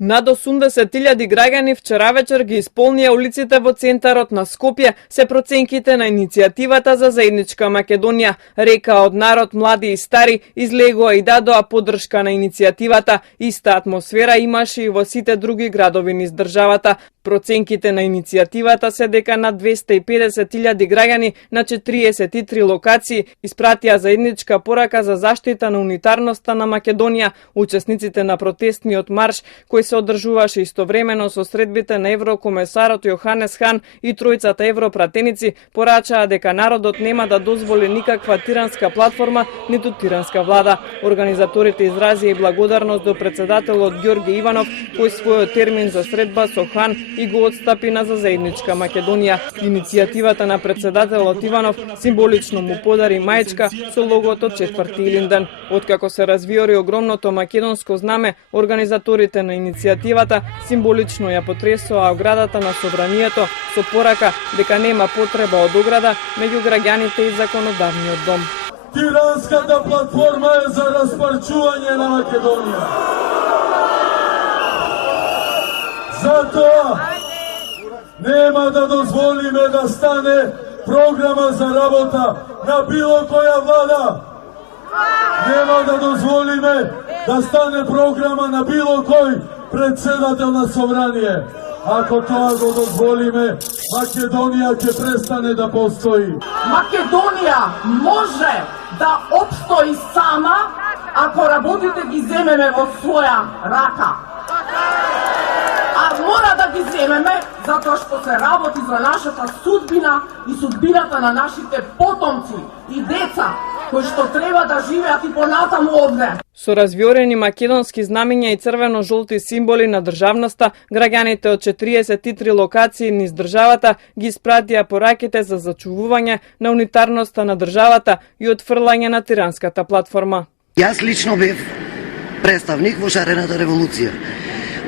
Над 80.000 граѓани вчера вечер ги исполнија улиците во центарот на Скопје се проценките на иницијативата за заедничка Македонија. Река од народ, млади и стари излегоа и дадоа поддршка на иницијативата. Иста атмосфера имаше и во сите други градови низ државата. Проценките на иницијативата се дека над 250.000 граѓани на 43 локации испратија заедничка порака за заштита на унитарноста на Македонија. Учесниците на протестниот марш, кој се одржуваше истовремено со средбите на еврокомесарот Јоханес Хан и тројцата европратеници, порачаа дека народот нема да дозволи никаква тиранска платформа, ниту тиранска влада. Организаторите изразија и благодарност до председателот Ѓорге Иванов, кој својот термин за средба со Хан и го отстапи на за заедничка Македонија. Иницијативата на председателот Иванов символично му подари мајчка со логото 4. Илинден. Откако се развиори огромното македонско знаме, организаторите на иницијативата символично ја потресоа оградата на Собранието со порака дека нема потреба од ограда меѓу граѓаните и законодавниот дом. Тиранската платформа е за распарчување на Македонија. Затоа нема да дозволиме да стане програма за работа на било која влада. Нема да дозволиме да стане програма на било кој председател на собрание. Ако тоа го дозволиме, Македонија ќе престане да постои. Македонија може да опстои сама ако работите ги земеме во своја рака. А мора да ги земеме затоа што се работи за нашата судбина и судбината на нашите потомци и деца кои што треба да живеат и понатаму овде. Со развиорени македонски знамиња и црвено-жолти символи на државноста, граѓаните од 43 локации низ државата ги испратија пораките за зачувување на унитарноста на државата и отфрлање на тиранската платформа. Јас лично бев представник во шарената револуција.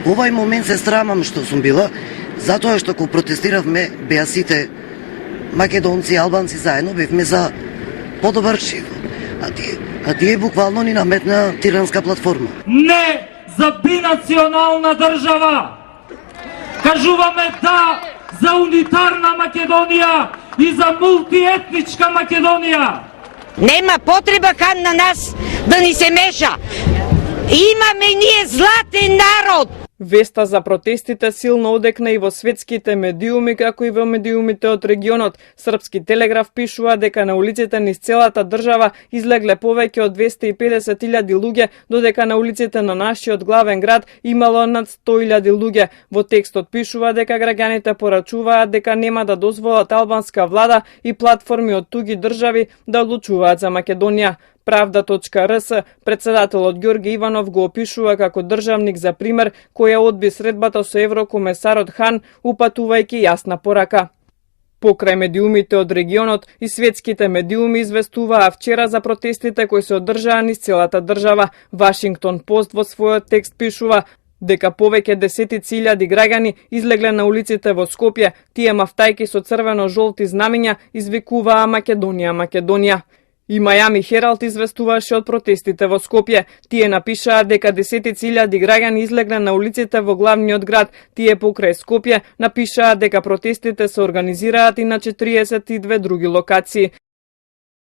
Во овај момент се срамам што сум била, затоа што кога протестиравме, беа сите македонци и албанци заедно, бевме за подобар живот. А тие буквално ни наметна тиранска платформа. Не за бинационална држава! Кажуваме да за унитарна Македонија и за мултиетничка Македонија! Нема потреба Хан на нас да ни се меша. Имаме ние златен народ! Веста за протестите силно одекна и во светските медиуми, како и во медиумите од регионот. Српски телеграф пишува дека на улиците низ целата држава излегле повеќе од 250.000 луѓе, додека на улиците на нашиот главен град имало над 100.000 луѓе. Во текстот пишува дека граѓаните порачуваат дека нема да дозволат албанска влада и платформи од туги држави да одлучуваат за Македонија. Правда.рс, председателот Ѓорге Иванов го опишува како државник за пример која одби средбата со еврокомесарот Хан, упатувајќи јасна порака. Покрај медиумите од регионот и светските медиуми известуваа вчера за протестите кои се одржаа низ целата држава. Вашингтон Пост во својот текст пишува дека повеќе десетици илјади граѓани излегле на улиците во Скопје, тие мафтајки со црвено-жолти знамиња извикуваа Македонија, Македонија. И Мајами Хералд известуваше од протестите во Скопје. Тие напишаа дека десетици илјади граѓани излегле на улиците во главниот град. Тие покрај Скопје напишаа дека протестите се организираат и на 42 други локации.